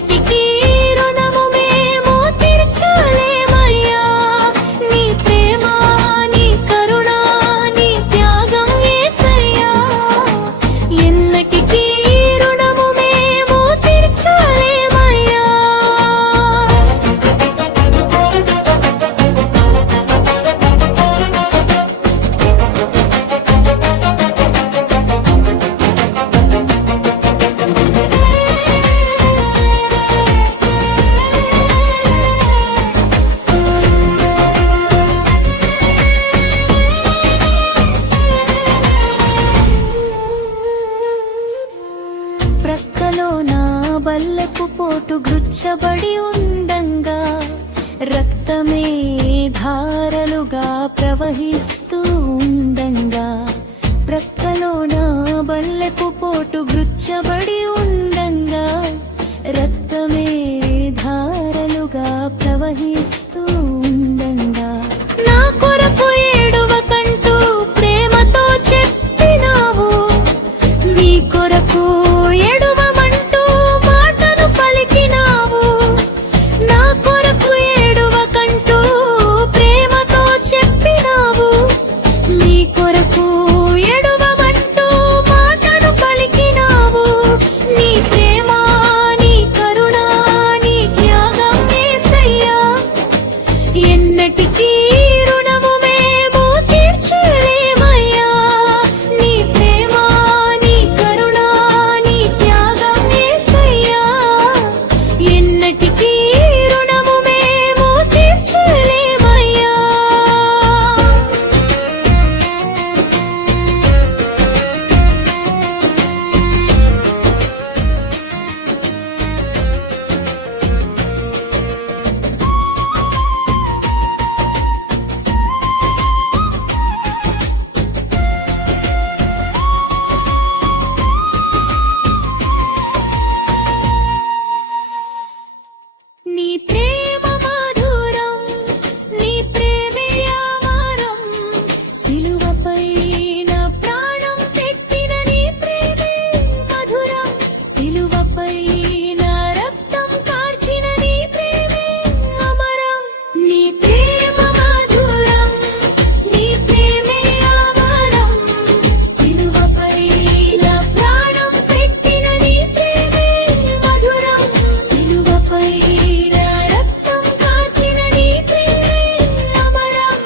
ఎన్నటికీ రుణము మేము తీర్చలేమయ్యా. నీ ప్రేమ, నీ కరుణ, నీ త్యాగం యేసయ్యా. ఎన్నటికీ రుణము మేము తీర్చలేమయ్యా. ప్రక్కలో నా బల్లెపు పోటు గుచ్చబడి ఉండంగా, రక్తమే ధారలుగా ప్రవహిస్తూ ఉండంగా, ప్రక్కలో నా బల్లెపు పోటు గుచ్చబడి ఉండంగా, రక్తమే ధారలుగా ప్రవహిస్తూ ఉండంగా, నా కొరకు ఏడువకంటూ ప్రేమతో చెప్పినావు. నీ కొరకు ఏడువమంటూ మాటను పలికినావు. నా కొరకు ఏడువకంటూ ప్రేమతో చెప్పినావు. నీ కొరకు ఏడువమంటూ మాటను పలికినావు. నీ ప్రేమ, నీ కరుణ, నీ త్యాగం యేసయ్యా. ఎన్నటికీ రుణము మేము తీర్చలేమయ్యా. నీ ప్రేమ, నీ కరుణ, నీ త్యాగం యేసయ్యా. ఎన్నటికీ రుణము మేము తీర్చలేమయ్యా. నీ ప్రేమ మధురం, నీ ప్రేమే అమరం. సిలువపై నా ప్రాణం పెట్టిన నీ ప్రేమే మధురం. సిలువపై నా రక్తం కార్చిన నీ ప్రేమే అమరం. నీ ప్రేమ మధురం, నీ ప్రేమే అమరం. సిలువపై నా ప్రాణం పెట్టిన నీ ప్రేమే మధురం. సిలువపై నా రక్తం కార్చిన నీ ప్రేమే అమరం.